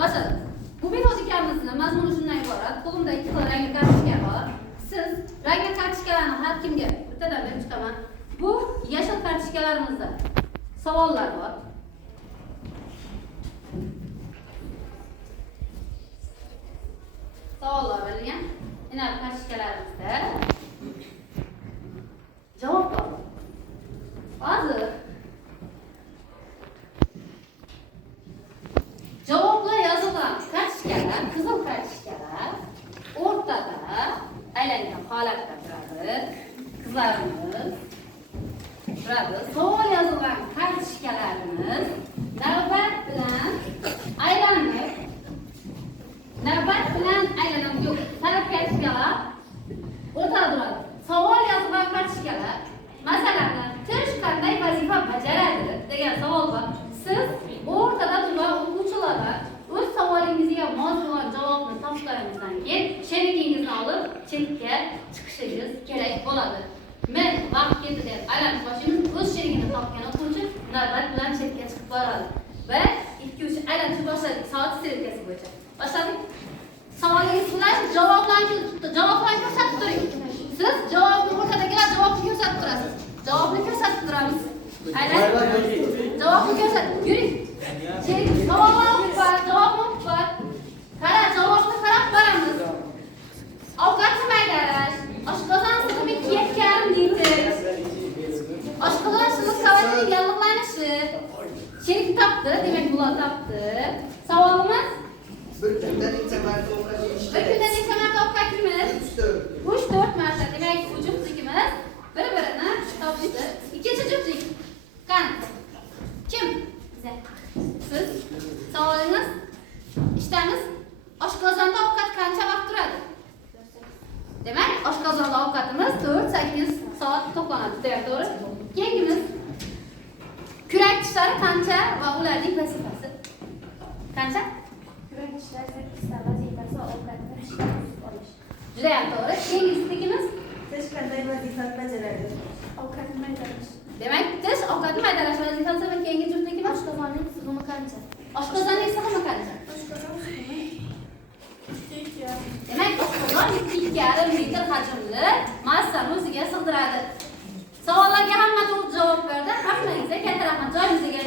Başladık. Bu metodikamızın mazmuni shundan iborat. Qo'limda 2 xil rangli kartochka bor. Siz rangli kartochkalarni har kimga bittadan berib chiqaman. Bu yashil kartochkalarimizda savollar bor. Savollar berilgan. Yana kartochkalarimizda javob bor. Hozir javoblar yozilgan kartochkalar, qizil kartochkalar o'rtada aylangan holatda turadi. Qizlarimiz turadi. Savol yozilgan kartochkalarimiz navbat bilan aylanib yo'q. Taraf kartochkalar o'rtada turadi. Savol yozilgan kartochkalar masalan, tish qanday vazifa bajaradi degan savol bor. Siz o'rtada turgan o'quvchilarga o'z savolingizga mos bo'lgan javobni topganingizdan keyin sherigingizni olib chetga chiqishingiz kerak bo'ladi. Men vaqt keldi deb aylanib boshimiz o'z sherigini topgan o'quvchi navbat bilan chetga chiqib boradi. Va 2-3 aylanishni boshladik soat strelkasi bo'yicha. Boshladik. Savolingiz bilan javoblarni ko'rsatib turing. Siz javobni o'rtadagilar javobni ko'rsatib turasiz. Javobni ko'rsatib turamiz. Aylan. Javobni ko'rsatib yuring. Savol bor, javob bor. Qara, javobni qarab boramiz. Ovqat maydalash, oshqozon sig'imi 2,5 litr. Oshqozon sig'imi qavatining yallig'lanishi. Sherik topdi, demak bular topdi. Savolimiz bir kunda necha marta ovqat ovqatimiz 3-4 marta. Demak, bu juftligimiz bir-birini topishdi. Ikkinchi juftlik qani? Kim? Siz. Savolingiz ishtamiz. Oshqozonda ovqat qancha vaqt turadi? Demak, oshqozonda ovqatimiz 4-8 soat to'planadi. To'g'ri? Keyingimiz kurak tishlari qancha va ularning vazifasi? Qancha? Kurak tishlar 8 ta vazifasi ovqatni tishlab olish. Juda ham to'g'ri. Keyingi juftligimiz Tish qanday vazifa bajaradi? Ovqatni maydalash. demak, tish ovqatni maydalash vazifasi va keyingi juftligimiz Oshqozonning sig'imi qancha? oshqozonning sig'imi qancha? Oshqozon sig'imi 2,5. Demak, oshqozon 2,5 litr hajmli massani o'ziga sig'diradi. Savollarga hamma to'g'ri javob berdi. Hammangizga katta rahmat. Joyingizga